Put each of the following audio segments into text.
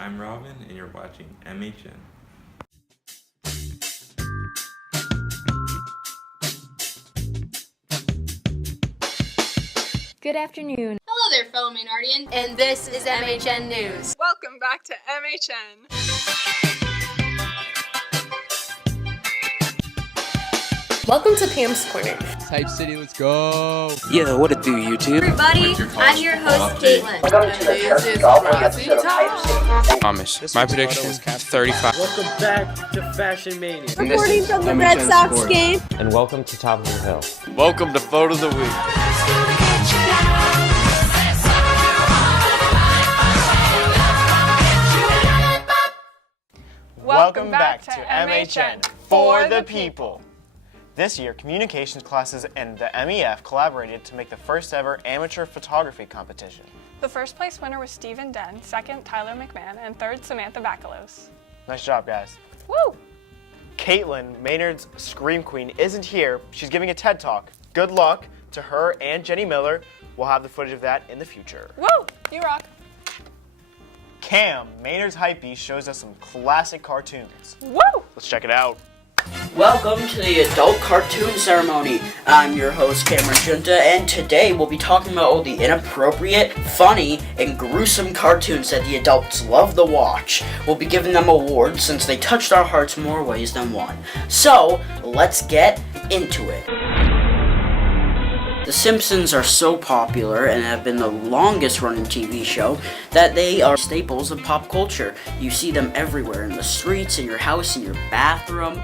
I'm Robin, and you're watching MHN. Good afternoon. Hello there, fellow Maynardians. And this is MHN News. Welcome back to MHN. Welcome to Pam's Corner. Type City, let's go. Yeah, what it do, YouTube? Everybody, I'm your host, Caitlin. Welcome to the Turkey Golfing episode of Type City. Thomas. My prediction is 35. Welcome back to Fashion Mania. Reporting from the Red Sox game. And welcome to Top of the Hill. Welcome to Photo of the Week. Welcome back to MHN for the people. This year, communications classes and the MEF collaborated to make the first ever amateur photography competition. The first place winner was Stephen Den, second Tyler McMahon, and third Samantha Bakalos. Nice job, guys. Woo! Caitlin, Maynard's Scream Queen, isn't here. She's giving a TED Talk. Good luck to her and Jenny Miller. We'll have the footage of that in the future. Woo! You rock. Cam, Maynard's Hypebeast, shows us some classic cartoons. Woo! Let's check it out. Welcome to the adult cartoon ceremony. I'm your host, Cameron Junta, and today we'll be talking about all the inappropriate, funny, and gruesome cartoons that the adults love to watch. We'll be giving them awards since they touched our hearts more ways than one. So, let's get into it. The Simpsons are so popular and have been the longest running TV show that they are staples of pop culture. You see them everywhere, in the streets, in your house, in your bathroom.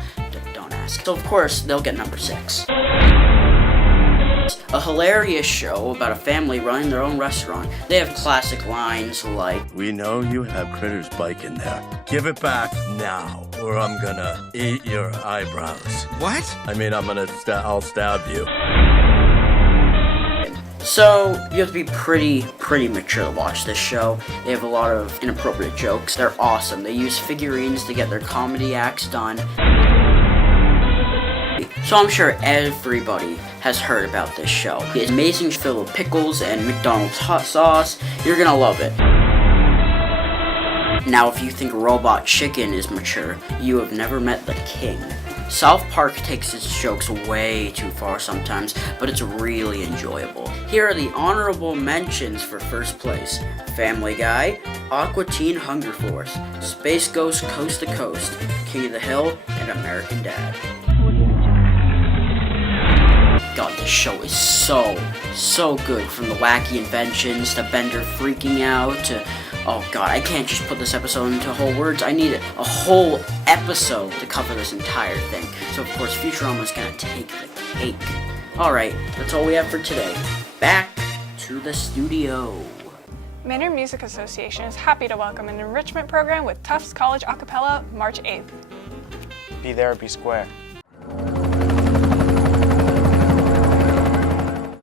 Don't ask. So of course, they'll get number 6. A hilarious show about a family running their own restaurant. They have classic lines like, "We know you have Critter's bike in there. Give it back now, or I'm gonna eat your eyebrows." What? I mean, I'll stab you. So, you have to be pretty mature to watch this show. They have a lot of inappropriate jokes. They're awesome. They use figurines to get their comedy acts done. So I'm sure everybody has heard about this show. It's amazing, filled with pickles and McDonald's hot sauce. You're gonna love it. Now, if you think Robot Chicken is mature, you have never met the king. South Park takes its jokes way too far sometimes, but it's really enjoyable. Here are the honorable mentions for first place: Family Guy, Aqua Teen Hunger Force, Space Ghost Coast to Coast, King of the Hill, and American Dad. God, this show is so good. From the wacky inventions to Bender freaking out to, oh God, I can't just put this episode into whole words. I need a whole episode to cover this entire thing. So of course, Futurama's gonna take the cake. Alright, that's all we have for today. Back to the studio. Maynard Music Association is happy to welcome an enrichment program with Tufts College a cappella March 8th. Be there or be square.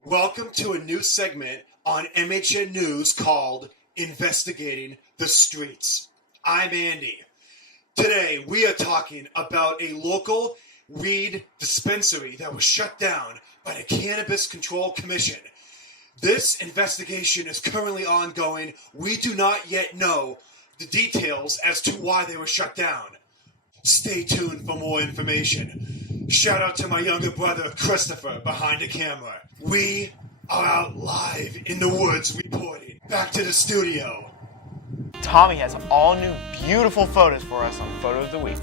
Welcome to a new segment on MHN News called Investigating the Streets. I'm Andy. Today we are talking about a local weed dispensary that was shut down by the Cannabis Control Commission. This investigation is currently ongoing. We do not yet know the details as to why they were shut down. Stay tuned for more information. Shout out to my younger brother, Christopher, behind the camera. We are out live in the woods reporting. Back to the studio. Tommy has all new beautiful photos for us on Photo of the Week.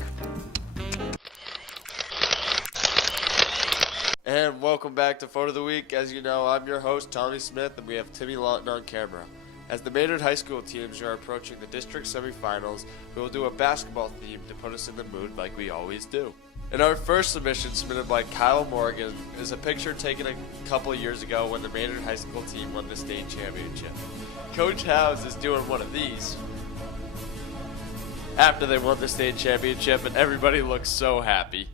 And welcome back to Photo of the Week. As you know, I'm your host, Tommy Smith, and we have Timmy Lawton on camera. As the Maynard High School teams are approaching the district semifinals, we will do a basketball theme to put us in the mood like we always do. And our first submission, submitted by Kyle Morgan, is a picture taken a couple of years ago when the Maynard High School team won the state championship. Coach Howes is doing one of these after they won the state championship, and everybody looks so happy.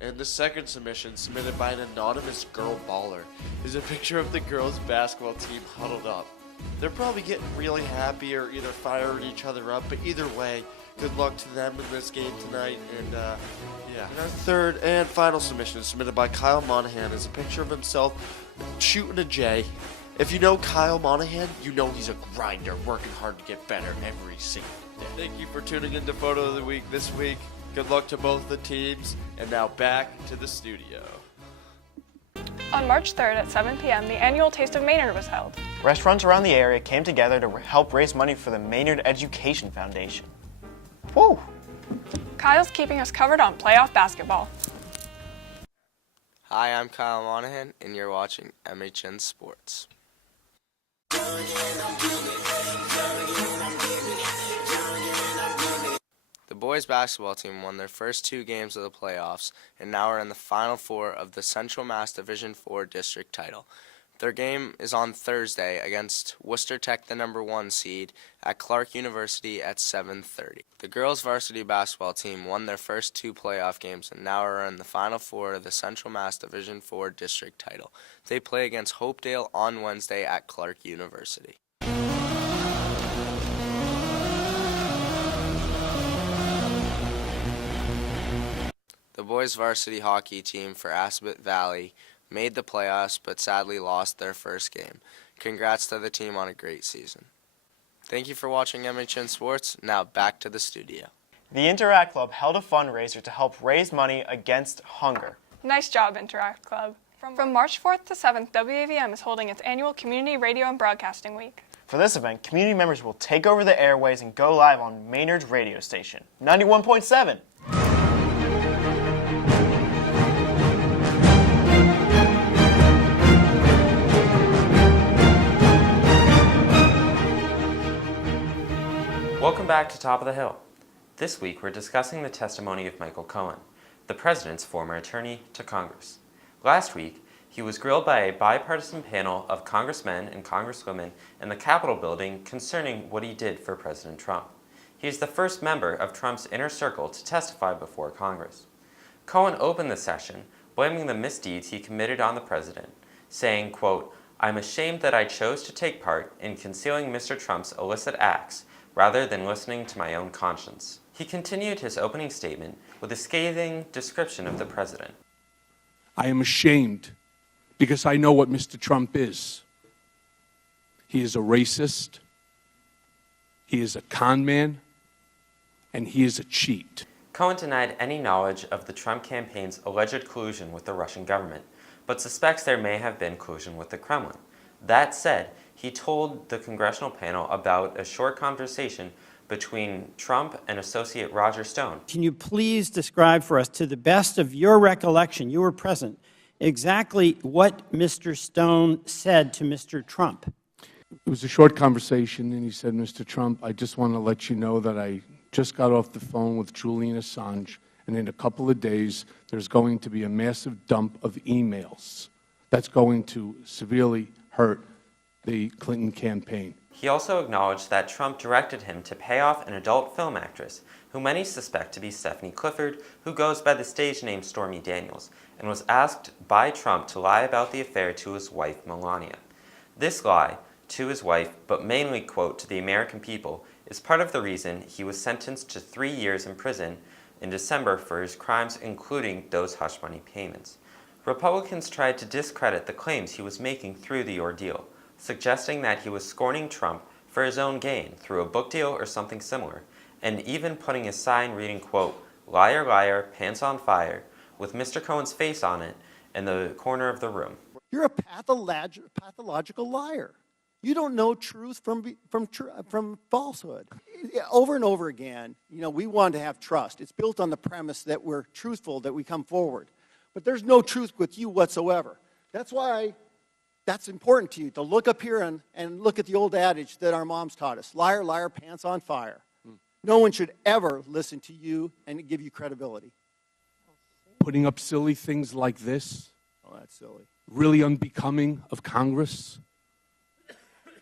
And the second submission, submitted by an anonymous girl baller, is a picture of the girls' basketball team huddled up. They're probably getting really happy or either firing each other up, but either way, good luck to them in this game tonight, and And our third and final submission, submitted by Kyle Monahan, is a picture of himself shooting a J. If you know Kyle Monahan, you know he's a grinder, working hard to get better every single Thank you for tuning into Photo of the Week this week. Good luck to both the teams. And now back to the studio. On March 3rd at 7 p.m., the annual Taste of Maynard was held. Restaurants around the area came together to help raise money for the Maynard Education Foundation. Woo! Kyle's keeping us covered on playoff basketball. Hi, I'm Kyle Monahan, and you're watching MHN Sports. The boys basketball team won their first 2 games of the playoffs and now are in the Final Four of the Central Mass Division IV district title. Their game is on Thursday against Worcester Tech, the number 1 seed, at Clark University at 7:30. The girls varsity basketball team won their first 2 playoff games and now are in the Final Four of the Central Mass Division IV district title. They play against Hopedale on Wednesday at Clark University. The boys varsity hockey team for Assabet Valley made the playoffs but sadly lost their first game. Congrats to the team on a great season. Thank you for watching MHN Sports. Now back to the studio. The Interact Club held a fundraiser to help raise money against hunger. Nice job, Interact Club. From March 4th to 7th, WAVM is holding its annual Community Radio and Broadcasting Week. For this event, community members will take over the airways and go live on Maynard's radio station, 91.7. Welcome back to Top of the Hill. This week we're discussing the testimony of Michael Coen, the president's former attorney to Congress. Last week, he was grilled by a bipartisan panel of congressmen and congresswomen in the Capitol building concerning what he did for President Trump. He is the first member of Trump's inner circle to testify before Congress. Coen opened the session blaming the misdeeds he committed on the president, saying, quote, "I'm ashamed that I chose to take part in concealing Mr. Trump's illicit acts rather than listening to my own conscience." He continued his opening statement with a scathing description of the president. I am ashamed because I know what Mr. Trump is. He is a racist, he is a con man, and he is a cheat. Coen denied any knowledge of the Trump campaign's alleged collusion with the Russian government, but suspects there may have been collusion with the Kremlin. That said, he told the congressional panel about a short conversation between Trump and associate Roger Stone. Can you please describe for us, to the best of your recollection, you were present, exactly what Mr. Stone said to Mr. Trump? It was a short conversation, and he said, Mr. Trump, I just want to let you know that I just got off the phone with Julian Assange, and in a couple of days, there's going to be a massive dump of emails that's going to severely hurt the Clinton campaign. He also acknowledged that Trump directed him to pay off an adult film actress, who many suspect to be Stephanie Clifford, who goes by the stage name Stormy Daniels, and was asked by Trump to lie about the affair to his wife, Melania. This lie, to his wife, but mainly, quote, to the American people, is part of the reason he was sentenced to 3 years in prison in December for his crimes, including those hush money payments. Republicans tried to discredit the claims he was making through the ordeal, suggesting that he was scorning Trump for his own gain through a book deal or something similar, and even putting a sign reading, quote, "Liar, liar, pants on fire," with Mr. Cohen's face on it in the corner of the room. You're a pathological liar. You don't know truth from falsehood. Over and over again, we want to have trust. It's built on the premise that we're truthful, that we come forward. But there's no truth with you whatsoever. That's why that's important to you, to look up here and look at the old adage that our moms taught us. Liar, liar, pants on fire. No one should ever listen to you and give you credibility. Putting up silly things like this, oh, that's silly, really unbecoming of Congress.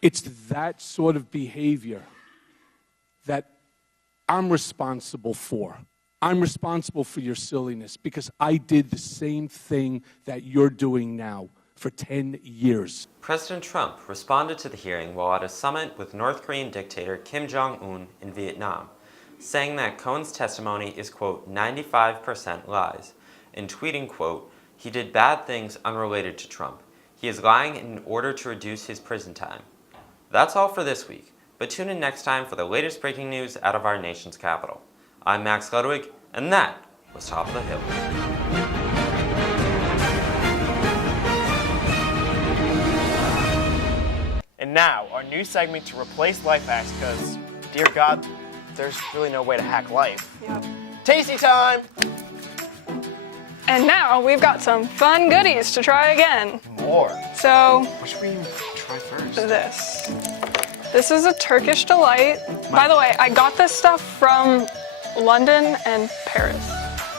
It's that sort of behavior that I'm responsible for. I'm responsible for your silliness because I did the same thing that you're doing now for 10 years. President Trump responded to the hearing while at a summit with North Korean dictator Kim Jong-un in Vietnam, saying that Cohen's testimony is, quote, 95% lies, and tweeting, quote, "He did bad things unrelated to Trump. He is lying in order to reduce his prison time." That's all for this week. But tune in next time for the latest breaking news out of our nation's capital. I'm Max Ludwig, and that was Top of the Hill. And now, our new segment to replace life hacks, because, dear God, there's really no way to hack life. Yep. Tasty time! And now we've got some fun goodies to try again. More. So, What should we even try first? this is a Turkish delight. By the way, I got this stuff from London and Paris.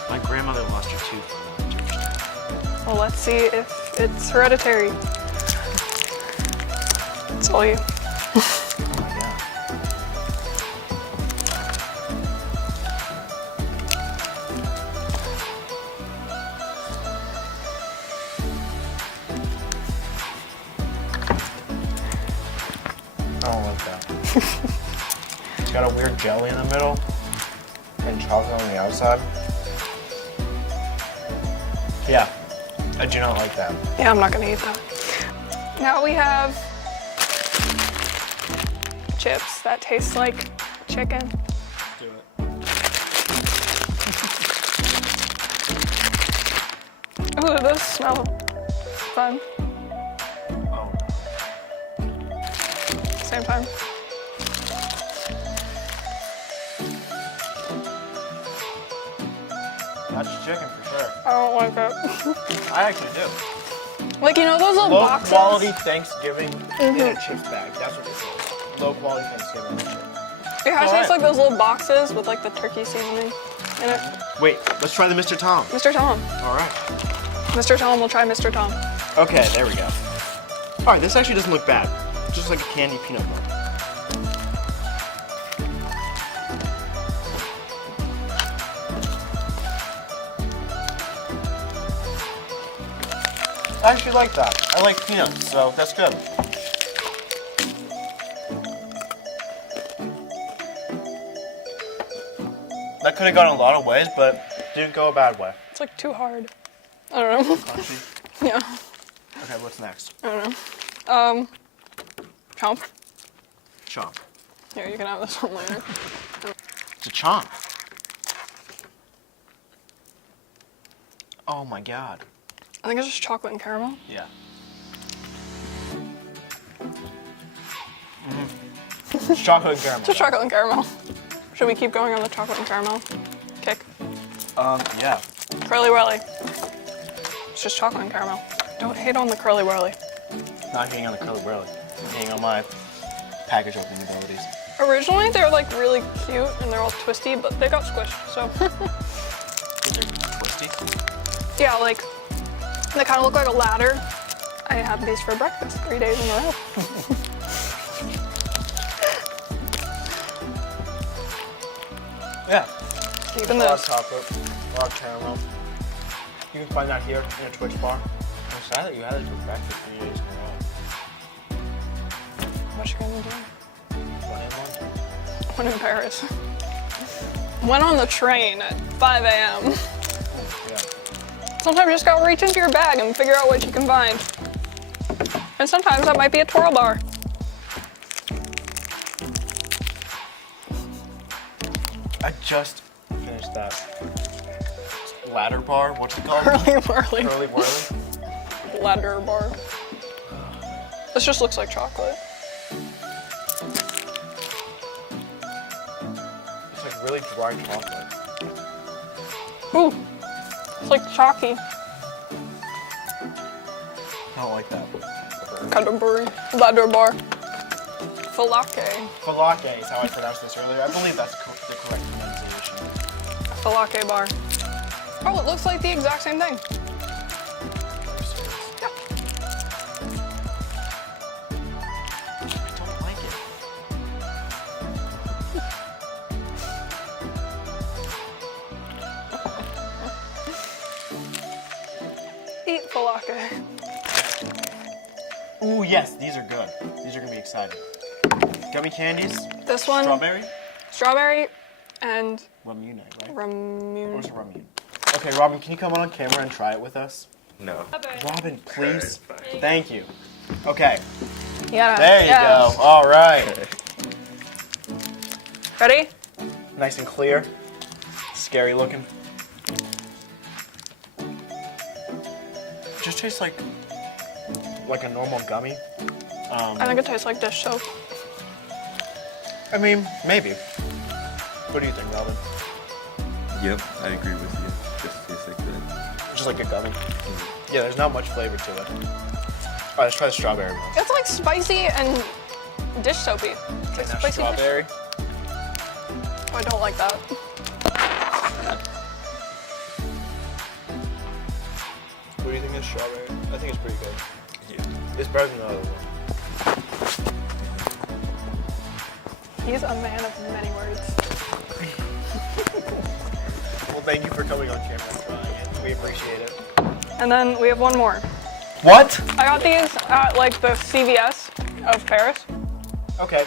My grandmother lost her tooth from the Turkish delight. Well, let's see if it's hereditary. It's all you. Oh my God. I don't like that. It's got a weird jelly in the middle and chocolate on the outside. Yeah, I do not like that. Yeah, I'm not gonna eat that. Now we have chips that taste like chicken. Do it. Ooh, those smell fun. Oh. Same time. That's chicken for sure. I don't like it. I actually do. Like, you know those little Low boxes? quality Thanksgiving in a chips bag. That's what this is. Low quality Thanksgiving in a chip. It has Alright. tastes like those little boxes with like the turkey seasoning in it. Wait, let's try the Mr. Tom. Mr. Tom. All right. Mr. Tom, we'll try Mr. Tom. Okay, there we go. All right, this actually doesn't look bad. Just like a candy peanut butter. I actually like that. I like peanuts, so that's good. That could have gone a lot of ways, but didn't go a bad way. It's like too hard. I don't know. Crunchy. Yeah. Okay, what's next? I don't know. Chomp. Chomp. Here, you can have this one later. It's a chomp. Oh my God. I think it's just chocolate and caramel. Yeah. It's chocolate and caramel. Just chocolate and caramel. Should we keep going on the chocolate and caramel kick? Yeah. Curly Whirly. It's just chocolate and caramel. Don't hate on the Curly Whirly. Not hating on the Curly Whirly. Hating on my package opening abilities. Originally, they were like really cute and they're all twisty, but they got squished, so. These are twisty. Yeah, like, they kind of look like a ladder. I had these for breakfast 3 days in a row. Yeah. Even a lot of those. chocolate, a lot of caramel. You can find that here in a Twitch bar. I'm sad that you had it for breakfast 3 days in a row. What you gonna do? One in London. One in Paris. Went on the train at 5 a.m. Yeah. Sometimes you just gotta reach into your bag and figure out what you can find. And sometimes that might be a twirl bar. I just finished that ladder bar. What's it called? Curly Whirly. Curly Whirly. Ladder bar. This just looks like chocolate. It's like really dry chocolate. Ooh, it's like chalky. I don't like that. Cadbury. Ladder bar. Falake. Falake is how I pronounced this earlier. I believe that's the correct pronunciation. Falake bar. Oh, it looks like the exact same thing. Yeah. I don't like it. Eat falake. Ooh, yes, these are good. These are gonna be exciting. Gummy candies. This one. Strawberry. Strawberry and Ramune, right? Ramune. Where's Ramune? Okay, Robin, can you come on camera and try it with us? No. Robin, please. Thank you. Okay. Yeah. There you go. All right. Ready? Nice and clear. Scary looking. Just tastes like a normal gummy. I think it tastes like dish soap. I mean, maybe. What do you think, Melvin? Yep, I agree with you. Just tastes like that. Just like a gummy. Yeah, there's not much flavor to it. All right, let's try the strawberry one. It's like spicy and dish soapy. It's like Now spicy strawberry. Oh, I don't like that. What do you think of strawberry? I think it's pretty good. Yeah. It's better than the other one. He's a man of many words. Well, thank you for coming on camera and trying it. We appreciate it. And then we have one more. What? I got these at like the CVS of Paris. Okay.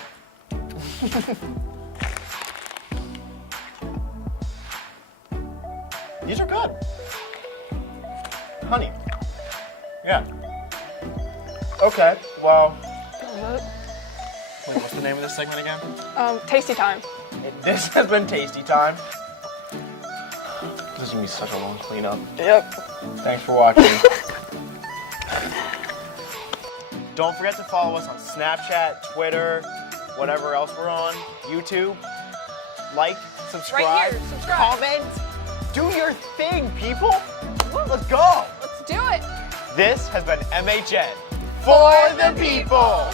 These are good. Honey. Yeah. Okay, well. Wait, what's the name of this segment again? Tasty time. This has been Tasty Time. This is gonna be such a long cleanup. Yep. Thanks for watching. Don't forget to follow us on Snapchat, Twitter, whatever else we're on, YouTube. Like, subscribe, Right here, subscribe. comment. Do your thing, people. Let's go. Let's do it. This has been MHN for the people.